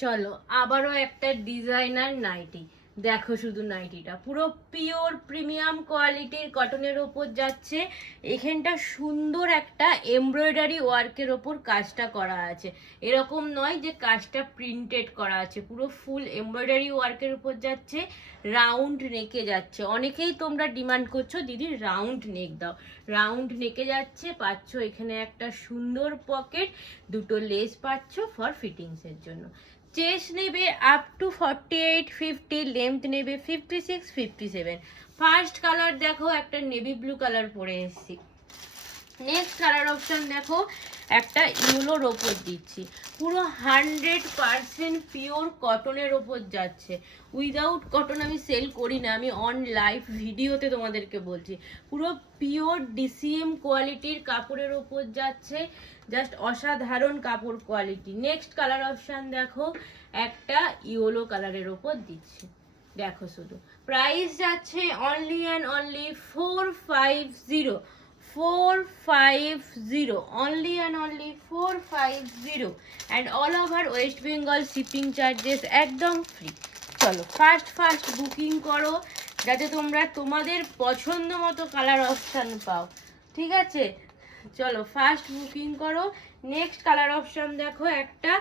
চলো আবারও একটা ডিজাইনার নাইটি। দেখো শুধু নাইটিটা পুরো পিওর প্রিমিয়াম কোয়ালিটির কটনের ওপর যাচ্ছে। এখানটা সুন্দর একটা এমব্রয়ডারি ওয়ার্কের ওপর কাজটা করা আছে, এরকম নয় যে কাজটা প্রিন্টেড করা আছে, পুরো ফুল এমব্রয়ডারি ওয়ার্কের উপর যাচ্ছে। রাউন্ড নেকে যাচ্ছে, অনেকেই তোমরা ডিমান্ড করছো দিদি রাউন্ড নেক দাও। রাউন্ড নেকে যাচ্ছে, পাচ্ছ এখানে একটা সুন্দর পকেট, দুটো লেস পাচ্ছ ফর ফিটিংসের জন্য। চেস্ট নেবে আপ টু 48-50, লেন্থ নেবে 56-57। ফার্স্ট কালার দেখো একটা নেভি ব্লু কালার পরে এসেছি। নেক্সট কালার অপশন দেখো একটা ইউলোর ওপর দিচ্ছি, পুরো 100% পিওর কটনের ওপর যাচ্ছে। উইদাউট কটন আমি সেল করি না, আমি অন লাইভ ভিডিওতে তোমাদেরকে বলছি। পুরো পিওর ডিসিএম কোয়ালিটির কাপড়ের ওপর যাচ্ছে, জাস্ট অসাধারণ কাপড় কোয়ালিটি। নেক্সট কালার অপশন দেখো একটা ইয়েলো কালারের ওপর দিচ্ছি। দেখো শুধু প্রাইস যাচ্ছে only and only 450, 450, only and only 450, and all over West Bengal shipping charges একদম ফ্রি। চলো ফার্স্ট বুকিং করো যাতে তোমরা তোমাদের পছন্দ মতো কালার অপশান পাও, ঠিক আছে? চলো ফার্স্ট বুকিং করো। নেক্সট কালার অপশান দেখো একটা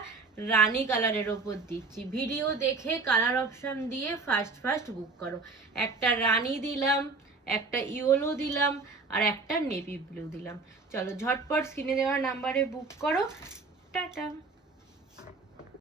রানী কালারের ওপর দিচ্ছি, ভিডিও দেখে কালার অপশান দিয়ে ফার্স্ট বুক করো। একটা রানী দিলাম, একটা ইয়েলো দিলাম, আর একটা নেভি ব্লু দিলাম। চলো ঝটপট স্ক্রিনে দেওয়া নাম্বারে বুক করো। টাটা।